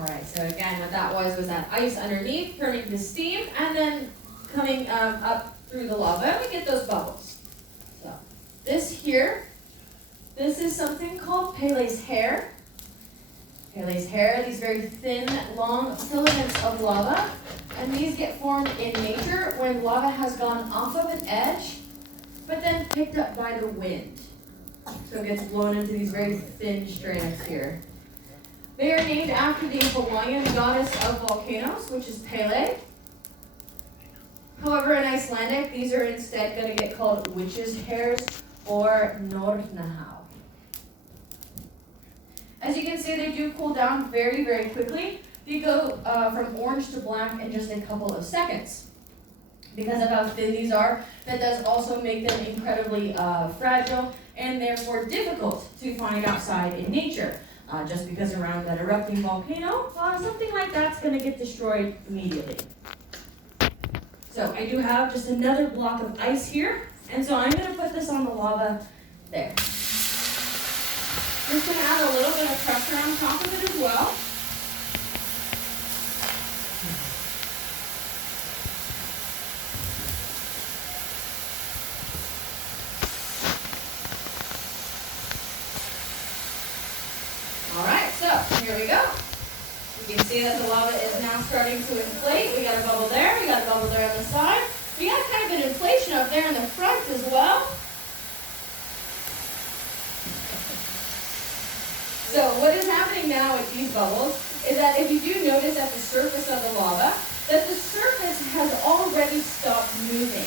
All right, so again, what that was that ice underneath turning to steam and then coming up through the lava, and we get those bubbles. So this here, this is something called Pele's hair. Pele's hair, these very thin, long filaments of lava, and these get formed in nature when lava has gone off of an edge, but then picked up by the wind. So it gets blown into these very thin strands here. They are named after the Hawaiian goddess of volcanoes, which is Pele. However, in Icelandic, these are instead going to get called witches' hairs or nornahau. As you can see, they do cool down very, very quickly. They go from orange to black in just a couple of seconds. Because of how thin these are, that does also make them incredibly fragile and therefore difficult to find outside in nature. Just because around that erupting volcano, something like that's going to get destroyed immediately. So I do have just another block of ice here, and so I'm going to put this on the lava there. Just going to add a little bit of pressure on top of it as well. Here we go. You can see that the lava is now starting to inflate. We got a bubble there, we got a bubble there on the side. We got kind of an inflation up there in the front as well. So what is happening now with these bubbles is that if you do notice at the surface of the lava, that the surface has already stopped moving.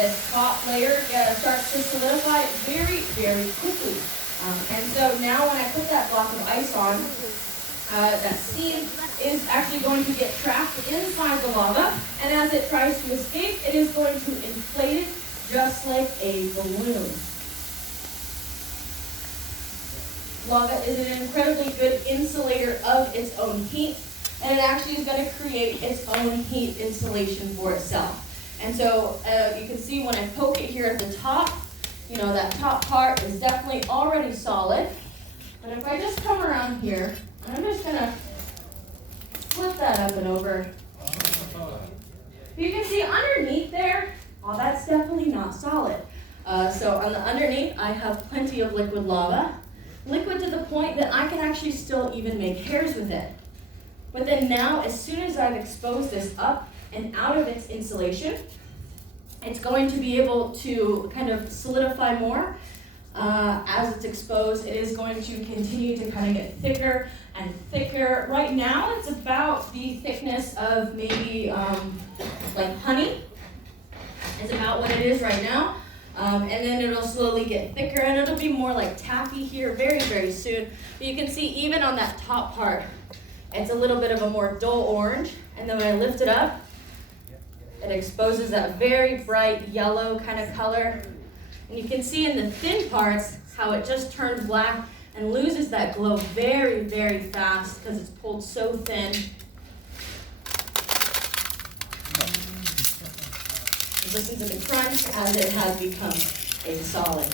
This top layer starts to solidify very, very quickly. And so now when I put that block of ice on, that steam is actually going to get trapped inside the lava, and as it tries to escape, it is going to inflate it just like a balloon. Lava is an incredibly good insulator of its own heat, and it actually is going to create its own heat insulation for itself. And so you can see when I poke it here at the top, you know, that top part is definitely already solid. But if I just come around here, I'm just going to flip that up and over. You can see underneath there, oh, that's definitely not solid. So on the underneath, I have plenty of liquid lava. Liquid to the point that I can actually still even make hairs with it. But then now, as soon as I've exposed this up and out of its insulation, it's going to be able to kind of solidify more. As it's exposed, it is going to continue to kind of get thicker and thicker. Right now, it's about the thickness of maybe like honey. It's about what it is right now. And then it'll slowly get thicker, and it'll be more like taffy here very, very soon. But you can see even on that top part, it's a little bit of a more dull orange. And then when I lift it up, it exposes that very bright yellow kind of color. And you can see in the thin parts how it just turns black and loses that glow very, very fast because it's pulled so thin. Listen to the crunch as it has become a solid.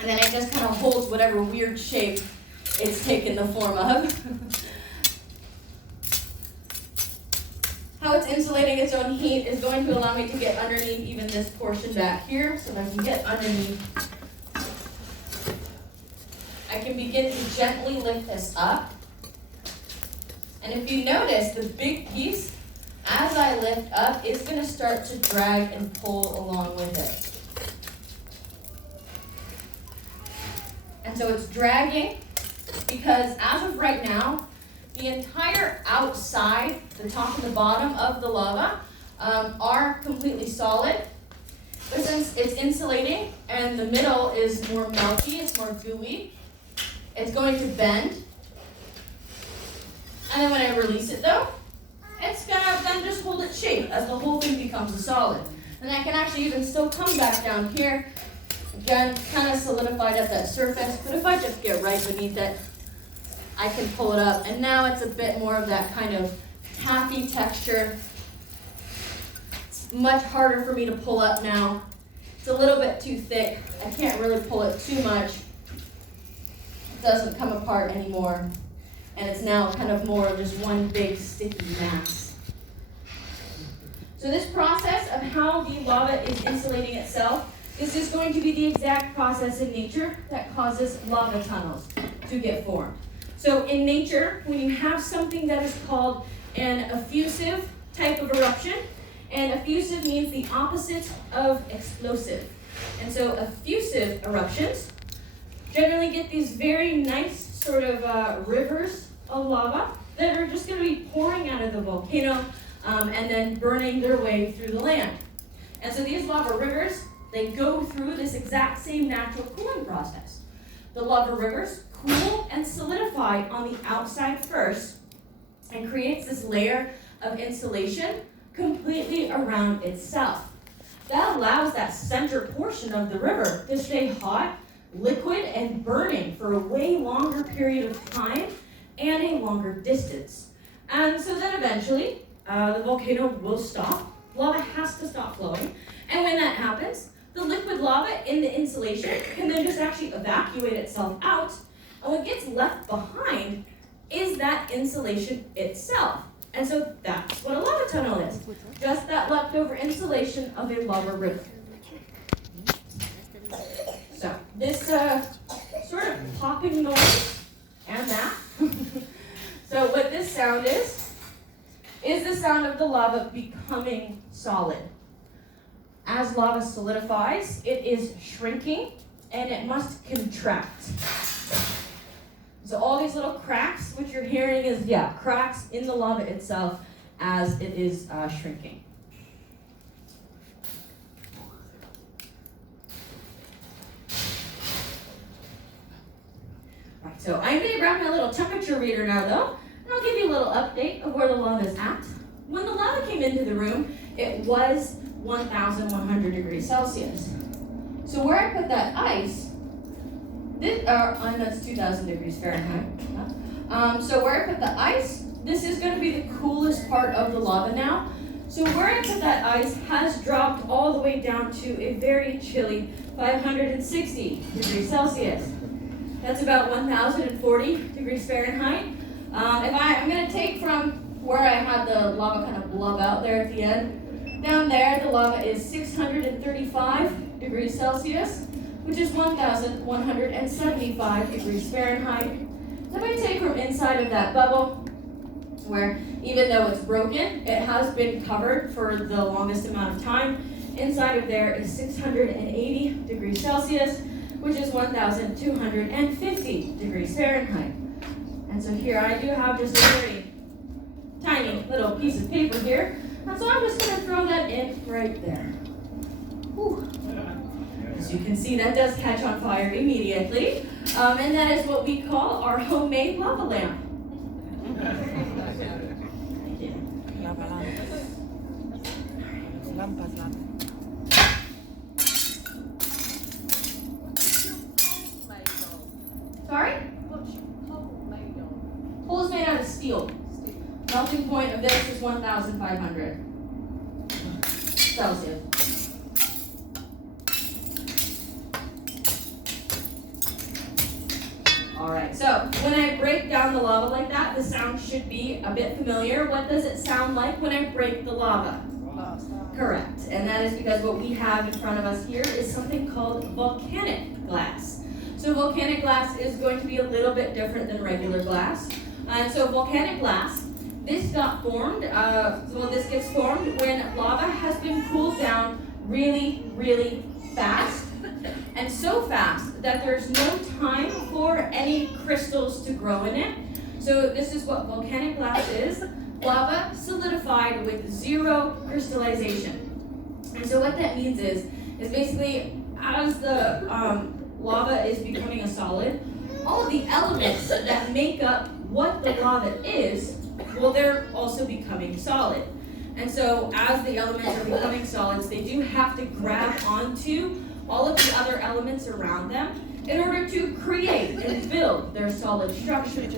And then it just kind of holds whatever weird shape it's taken the form of. How it's insulating its own heat is going to allow me to get underneath even this portion back here. So if I can get underneath, I can begin to gently lift this up. And if you notice, the big piece, as I lift up, is going to start to drag and pull along with it. And so it's dragging because as of right now, the entire outside, the top and the bottom of the lava, are completely solid. But since it's insulating and the middle is more melty, it's more gooey, it's going to bend. And then when I release it though, it's going to then just hold its shape as the whole thing becomes a solid. And I can actually even still come back down here, again, kind of solidified at that surface. But if I just get right beneath it, I can pull it up, and now it's a bit more of that kind of taffy texture. It's much harder for me to pull up now. It's a little bit too thick. I can't really pull it too much. It doesn't come apart anymore. and it's now kind of more of just one big sticky mass. So this process of how the lava is insulating itself, this is going to be the exact process in nature that causes lava tunnels to get formed. So in nature, when you have something that is called an effusive type of eruption, and effusive means the opposite of explosive. And so effusive eruptions generally get these very nice sort of rivers of lava that are just going to be pouring out of the volcano and then burning their way through the land. And so these lava rivers, they go through this exact same natural cooling process. The lava rivers cool and solidify on the outside first and creates this layer of insulation completely around itself. That allows that center portion of the river to stay hot, liquid, and burning for a way longer period of time and a longer distance. And so then eventually, the volcano will stop. Lava has to stop flowing. And when that happens, the liquid lava in the insulation can then just actually evacuate itself out. And what gets left behind is that insulation itself. And so that's what a lava tunnel is. Just that leftover insulation of a lava river. So this sort of popping noise and that. So what this sound is the sound of the lava becoming solid. As lava solidifies, it is shrinking and it must contract. So all these little cracks, which you're hearing is, cracks in the lava itself as it is shrinking. Right, so I'm going to grab my little temperature reader now, though, and I'll give you a little update of where the lava is at. When the lava came into the room, it was 1,100 degrees Celsius. So where I put that ice, that's 2,000 degrees Fahrenheit. So where I put the ice, this is going to be the coolest part of the lava now. So where I put that ice has dropped all the way down to a very chilly 560 degrees Celsius. That's about 1,040 degrees Fahrenheit. I'm going to take from where I had the lava kind of blub out there at the end. Down there, the lava is 635 degrees Celsius, which is 1,175 degrees Fahrenheit. So I'm going to take from inside of that bubble, where even though it's broken, it has been covered for the longest amount of time. Inside of there is 680 degrees Celsius, which is 1,250 degrees Fahrenheit. And so here I do have just a very tiny little piece of paper here. And so I'm just going to throw that in right there. Whew. As you can see, that does catch on fire immediately. And that is what we call our homemade lava lamp. Thank you. Sorry? Pole is made out of steel. Melting point of this is 1,500 Celsius. Alright, so when I break down the lava like that, the sound should be a bit familiar. What does it sound like when I break the lava? Correct, and that is because what we have in front of us here is something called volcanic glass. So volcanic glass is going to be a little bit different than regular glass. And so volcanic glass, this got formed, this gets formed when lava has been cooled down really, really fast. And so fast that there's no time for any crystals to grow in it. So this is what volcanic glass is. Lava solidified with zero crystallization. And so what that means is basically as the lava is becoming a solid, all of the elements that make up what the lava is, well, they're also becoming solid. And so as the elements are becoming solids, they do have to grab onto all of the other elements around them in order to create and build their solid structure.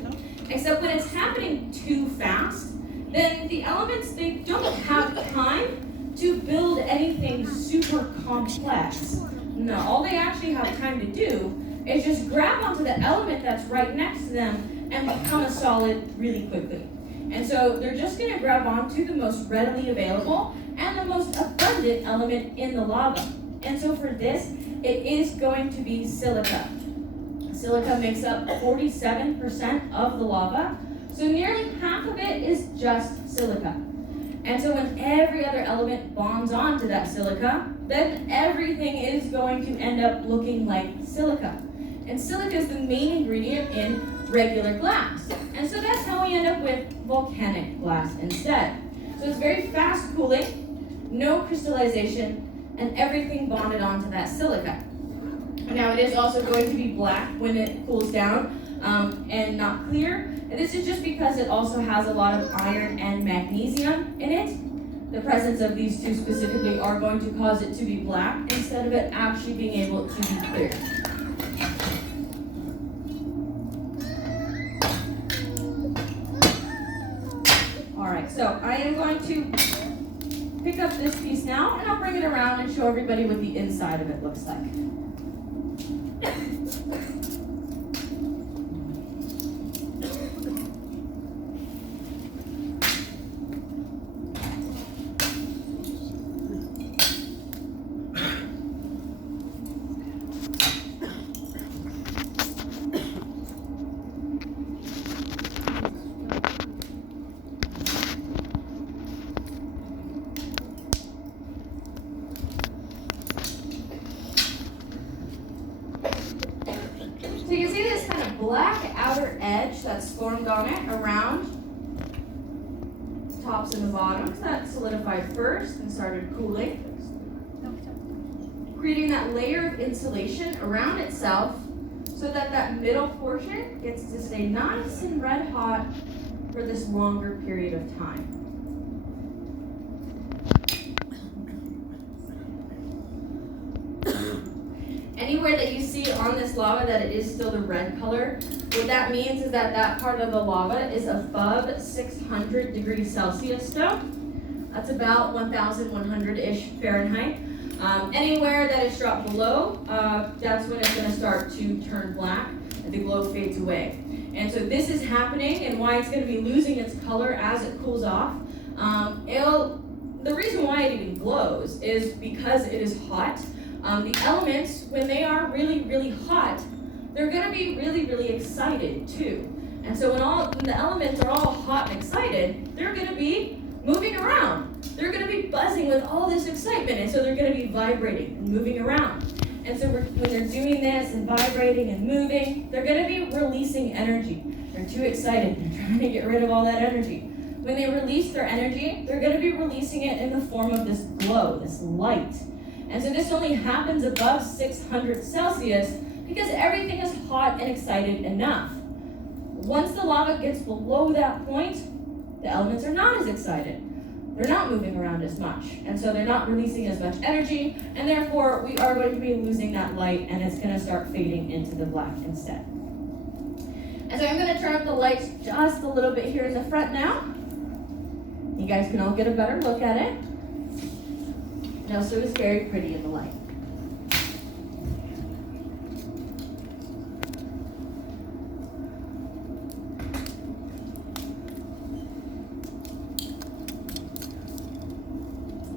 Except when it's happening too fast, then the elements, they don't have time to build anything super complex. No, all they actually have time to do is just grab onto the element that's right next to them and become a solid really quickly. And so they're just going to grab onto the most readily available and the most abundant element in the lava. And so for this, it is going to be silica. Silica makes up 47% of the lava, so nearly half of it is just silica. And so when every other element bonds onto that silica, then everything is going to end up looking like silica. And silica is the main ingredient in regular glass. And so that's how we end up with volcanic glass instead. So it's very fast cooling, no crystallization, and everything bonded onto that silica. Now it is also going to be black when it cools down and not clear. And this is just because it also has a lot of iron and magnesium in it. The presence of these two specifically are going to cause it to be black instead of it actually being able to be clear. Alright, so I am going to pick up this piece now and I'll bring it around and show everybody what the inside of it looks like. So you can see this kind of black outer edge that's formed on it around the tops and the bottoms. That solidified first and started cooling, creating that layer of insulation around itself so that that middle portion gets to stay nice and red hot for this longer period of time. Anywhere that you see on this lava that it is still the red color, what that means is that that part of the lava is above 600 degrees Celsius still. That's about 1,100-ish Fahrenheit. Anywhere that it's dropped below, that's when it's going to start to turn black and the glow fades away. And so this is happening, and why it's going to be losing its color as it cools off. The reason why it even glows is because it is hot. The elements, when they are really, really hot, they're going to be really, really excited too. And so when the elements are all hot and excited, they're going to be moving around. They're going to be buzzing with all this excitement, and so they're going to be vibrating and moving around. And so when they're doing this and vibrating and moving, they're going to be releasing energy. They're too excited. They're trying to get rid of all that energy. When they release their energy, they're going to be releasing it in the form of this glow, this light. And so this only happens above 600 Celsius because everything is hot and excited enough. Once the lava gets below that point, the elements are not as excited. They're not moving around as much. And so they're not releasing as much energy, and therefore we are going to be losing that light, and it's going to start fading into the black instead. And so I'm going to turn up the lights just a little bit here in the front now. You guys can all get a better look at it. It also is very pretty in the light.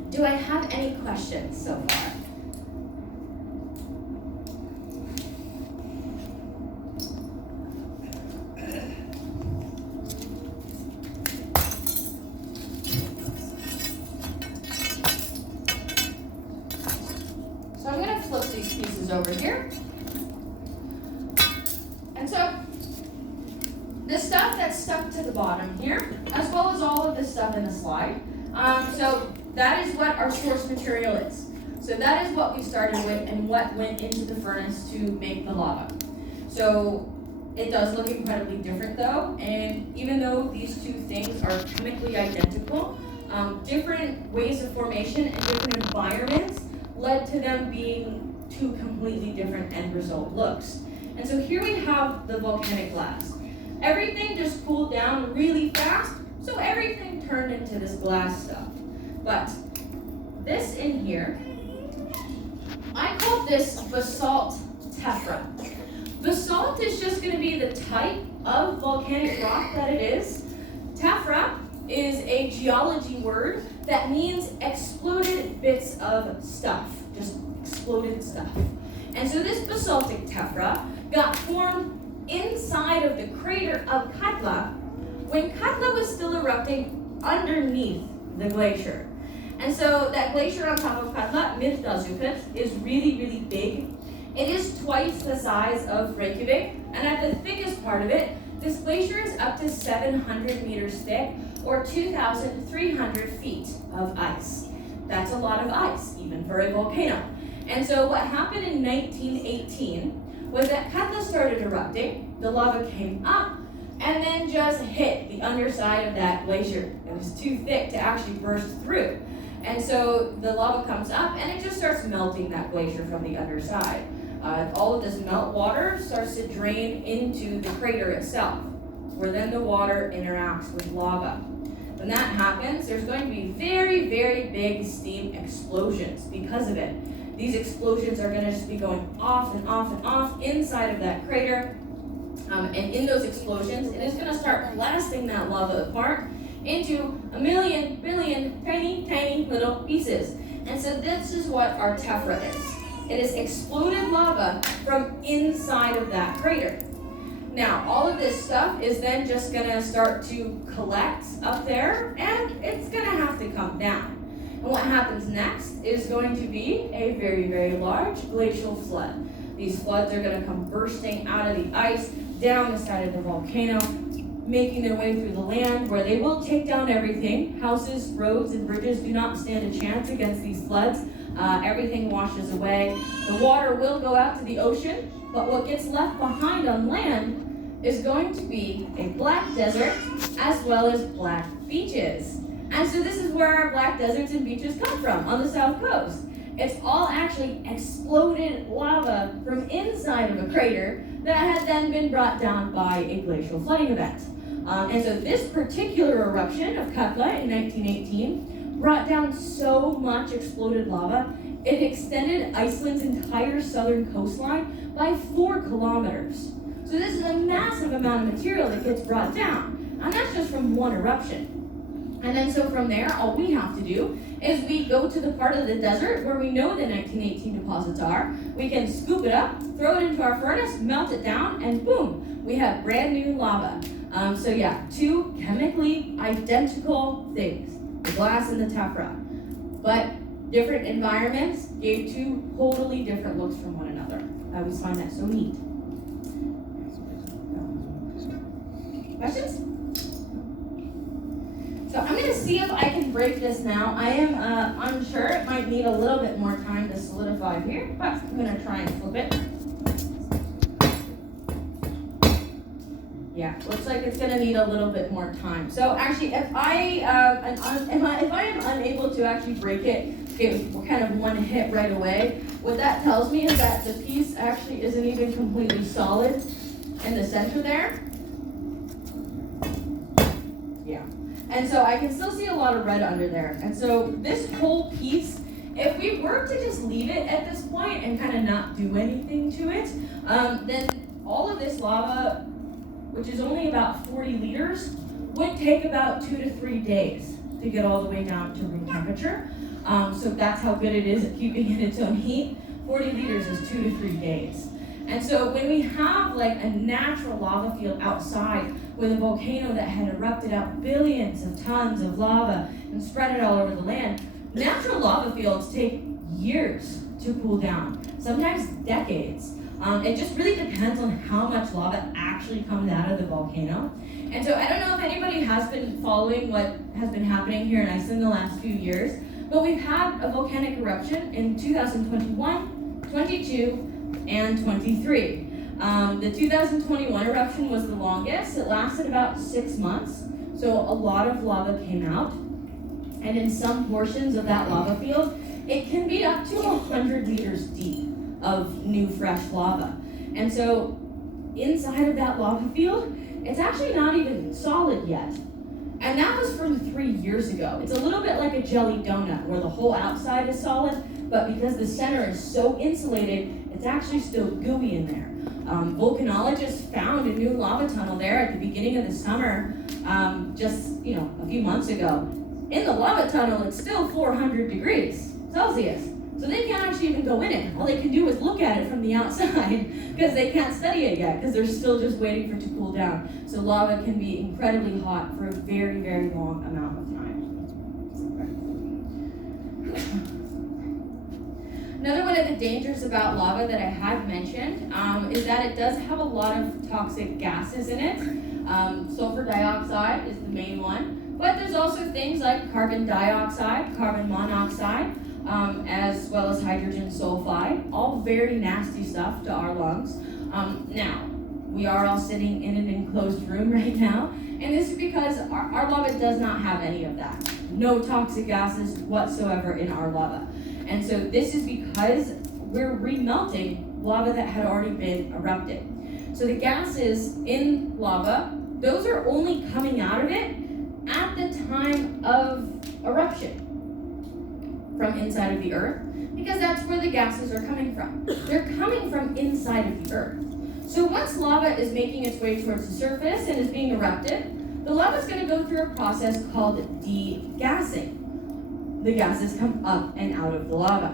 Do I have any questions so far? So I'm going to flip these pieces over here. And so the stuff that's stuck to the bottom here, as well as all of this stuff in the slide, so that is what our source material is. So that is what we started with and what went into the furnace to make the lava. So it does look incredibly different though, and even though these two things are chemically identical, different ways of formation and different environments led to them being two completely different end result looks. And so here we have the volcanic glass. Everything just cooled down really fast, so everything turned into this glass stuff. But this in here, I call this basalt tephra. Basalt is just going to be the type of volcanic rock that it is. Tephra is a geology word that means exploded bits of stuff, just exploded stuff. And so this basaltic tephra got formed inside of the crater of Katla when Katla was still erupting underneath the glacier. And so that glacier on top of Katla, Miðdalsjökull, is really, really big. It is twice the size of Reykjavík, and at the thickest part of it, this glacier is up to 700 meters thick, or 2,300 feet of ice. That's a lot of ice, even for a volcano. And so what happened in 1918 was that Katla started erupting, the lava came up, and then just hit the underside of that glacier. It was too thick to actually burst through. And so the lava comes up, and it just starts melting that glacier from the underside. All of this melt water starts to drain into the crater itself, where then the water interacts with lava. When that happens, there's going to be very, very big steam explosions because of it. These explosions are going to just be going off and off and off inside of that crater. And in those explosions, it is going to start blasting that lava apart into a million, billion, tiny, tiny little pieces. And so this is what our tephra is. It is exploded lava from inside of that crater. Now, all of this stuff is then just going to start to collect up there, and it's going to have to come down. And what happens next is going to be a very, very large glacial flood. These floods are going to come bursting out of the ice down the side of the volcano, making their way through the land, where they will take down everything. Houses, roads, and bridges do not stand a chance against these floods. Everything washes away. The water will go out to the ocean, but what gets left behind on land is going to be a black desert as well as black beaches. And so this is where our black deserts and beaches come from, on the south coast. It's all actually exploded lava from inside of a crater that had then been brought down by a glacial flooding event. And so this particular eruption of Katla in 1918 brought down so much exploded lava, it extended Iceland's entire southern coastline by 4 kilometers. So this is a massive amount of material that gets brought down, and that's just from one eruption. And then so from there, all we have to do is we go to the part of the desert where we know the 1918 deposits are. We can scoop it up, throw it into our furnace, melt it down, and boom, we have brand new lava. So yeah, 2 chemically identical things, the glass and the tephra. But different environments gave 2 totally different looks from one another. I always find that so neat. Questions? So I'm going to see if I can break this now. I am unsure. It might need a little bit more time to solidify here, but I'm going to try and flip it. Yeah, looks like it's going to need a little bit more time. So actually, if I am unable to actually break it, give kind of one hit right away, what that tells me is that the piece actually isn't even completely solid in the center there. Yeah. And so I can still see a lot of red under there. And so this whole piece, if we were to just leave it at this point and kind of not do anything to it, then all of this lava, which is only about 40 liters, would take about 2 to 3 days to get all the way down to room temperature. So that's how good it is at keeping in its own heat. 40 liters is 2 to 3 days. And so when we have like a natural lava field outside with a volcano that had erupted out billions of tons of lava and spread it all over the land, natural lava fields take years to cool down, sometimes decades. It just really depends on how much lava actually comes out of the volcano. And so I don't know if anybody has been following what has been happening here in Iceland the last few years, but we've had a volcanic eruption in 2021, 22, and 23. The 2021 eruption was the longest. It lasted about 6 months, so a lot of lava came out. And in some portions of that lava field, it can be up to 100 meters deep of new fresh lava. And so inside of that lava field, it's actually not even solid yet. And that was from 3 years ago. It's a little bit like a jelly donut where the whole outside is solid, but because the center is so insulated, It's actually still gooey in there. Volcanologists found a new lava tunnel there at the beginning of the summer, just a few months ago. In the lava tunnel, it's still 400 degrees Celsius. So they can't actually even go in it. All they can do is look at it from the outside because they can't study it yet because they're still just waiting for it to cool down. So lava can be incredibly hot for a very, very long amount of time. Another one of the dangers about lava that I had mentioned is that it does have a lot of toxic gases in it. Sulfur dioxide is the main one, but there's also things like carbon dioxide, carbon monoxide, as well as hydrogen sulfide, all very nasty stuff to our lungs. Now, we are all sitting in an enclosed room right now, and this is because our lava does not have any of that. No toxic gases whatsoever in our lava. And so this is because we're remelting lava that had already been erupted. So the gases in lava, those are only coming out of it at the time of eruption from inside of the earth, because that's where the gases are coming from. They're coming from inside of the earth. So once lava is making its way towards the surface and is being erupted, the lava is going to go through a process called degassing. The gases come up and out of the lava.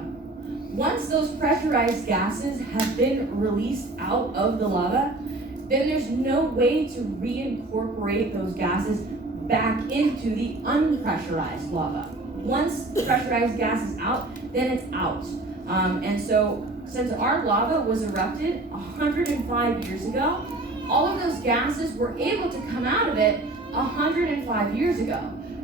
Once those pressurized gases have been released out of the lava, then there's no way to reincorporate those gases back into the unpressurized lava. Once the pressurized gas is out, then it's out. And so since our lava was erupted 105 years ago, all of those gases were able to come out of it 105 years ago.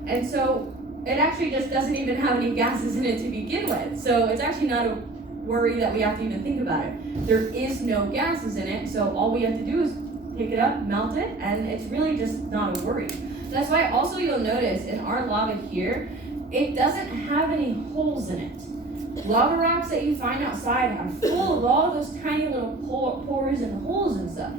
And so it actually just doesn't even have any gases in it to begin with. So it's actually not a worry that we have to even think about it. There is no gases in it, so all we have to do is pick it up, melt it, and it's really just not a worry. That's why also you'll notice in our lava here, it doesn't have any holes in it. Lava rocks that you find outside are full of all those tiny little pores and holes and stuff.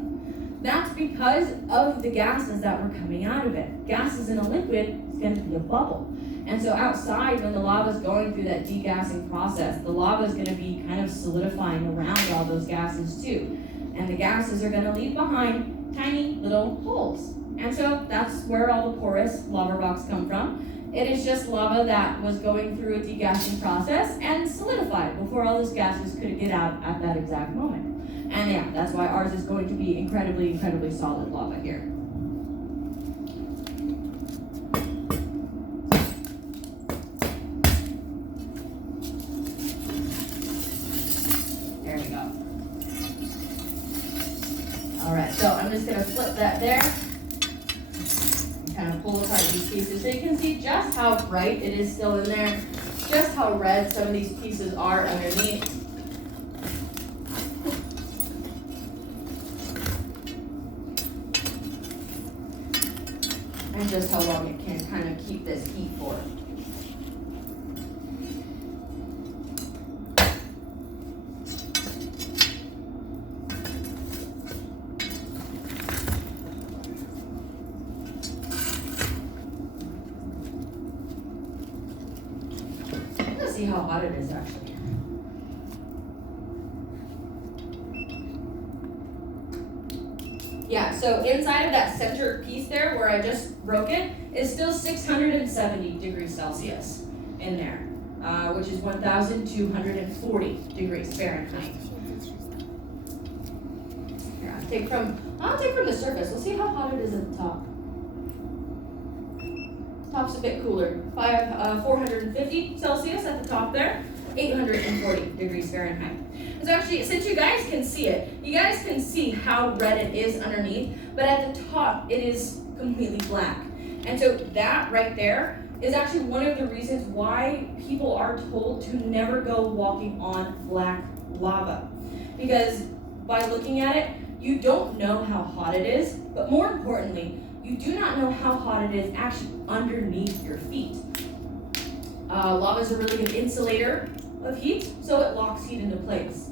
That's because of the gases that were coming out of it. Gases in a liquid is going to be a bubble. And so outside, when the lava is going through that degassing process, the lava is going to be kind of solidifying around all those gases too. And the gases are going to leave behind tiny little holes. And so that's where all the porous lava rocks come from. It is just lava that was going through a degassing process and solidified before all those gases could get out at that exact moment. And yeah, that's why ours is going to be incredibly, incredibly solid lava here. There we go. All right, so I'm just gonna flip that there. Kind of pull apart these pieces so you can see just how bright it is still in there, just how red some of these pieces are underneath. And just how long it can kind of keep this heat for. See how hot it is actually. Yeah, so inside of that center piece there where I just broke it is still 670 degrees Celsius in there, which is 1,240 degrees Fahrenheit. Here, I'll take from the surface. We'll see how hot it is at the top. Top's a bit cooler, 450 Celsius at the top there, 840 degrees Fahrenheit. So actually, since you guys can see it, you guys can see how red it is underneath, but at the top, it is completely black. And so that right there is actually one of the reasons why people are told to never go walking on black lava. Because by looking at it, you don't know how hot it is, but more importantly, you do not know how hot it is actually underneath your feet. Lava is a really good insulator of heat, so it locks heat into place.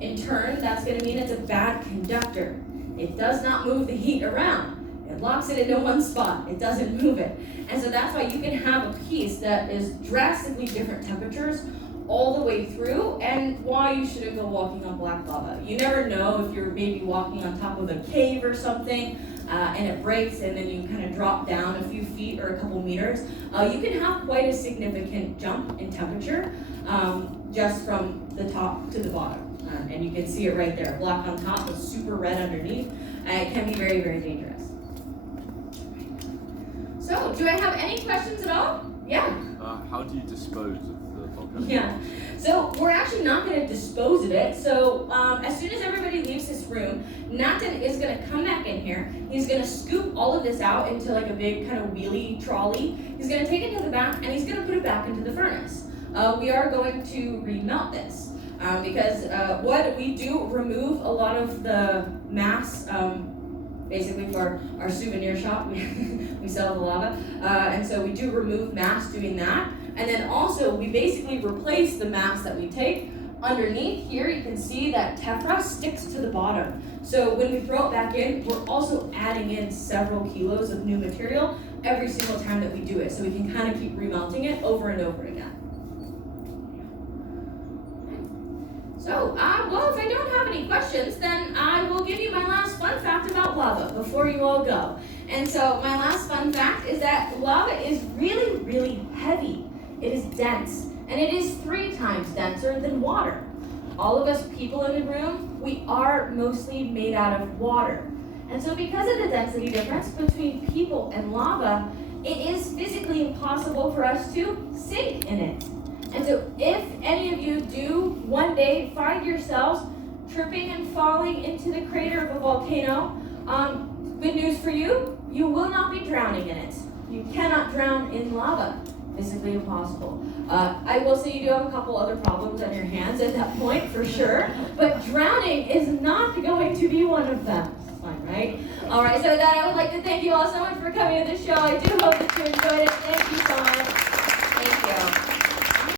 In turn, that's going to mean it's a bad conductor. It does not move the heat around. It locks it into one spot. It doesn't move it. And so that's why you can have a piece that is drastically different temperatures all the way through, and why you shouldn't go walking on black lava. You never know if you're maybe walking on top of a cave or something, and it breaks, and then you kind of drop down a few feet or a couple meters. You can have quite a significant jump in temperature just from the top to the bottom. And you can see it right there, black on top with super red underneath. It can be very, very dangerous. So, do I have any questions at all? Yeah? How do you dispose of the volcano? Yeah, so we're actually not going to dispose of it. So as soon as everybody leaves this room, Nathan is going to come back in here. He's going to scoop all of this out into like a big kind of wheelie trolley. He's going to take it to the back and he's going to put it back into the furnace. We are going to remelt this because what we do remove a lot of the mass. Basically for our souvenir shop, we sell the lava, and so we do remove mass doing that, and then also we basically replace the mass that we take. Underneath here you can see that tephra sticks to the bottom, so when we throw it back in, we're also adding in several kilos of new material every single time that we do it, so we can kind of keep remelting it over and over again. So, well, if I don't have any questions, then I will give you my last fun fact about lava before you all go. And so, my last fun fact is that lava is really, really heavy. It is dense, and it is 3 times denser than water. All of us people in the room, we are mostly made out of water. And so, because of the density difference between people and lava, it is physically impossible for us to sink in it. And so if any of you do one day find yourselves tripping and falling into the crater of a volcano, good news for you, you will not be drowning in it. You cannot drown in lava. Physically impossible. I will say you do have a couple other problems on your hands at that point, for sure, but drowning is not going to be one of them. Fine, right? All right, so with that, I would like to thank you all so much for coming to the show. I do hope that you enjoyed it. Thank you so much. Thank you.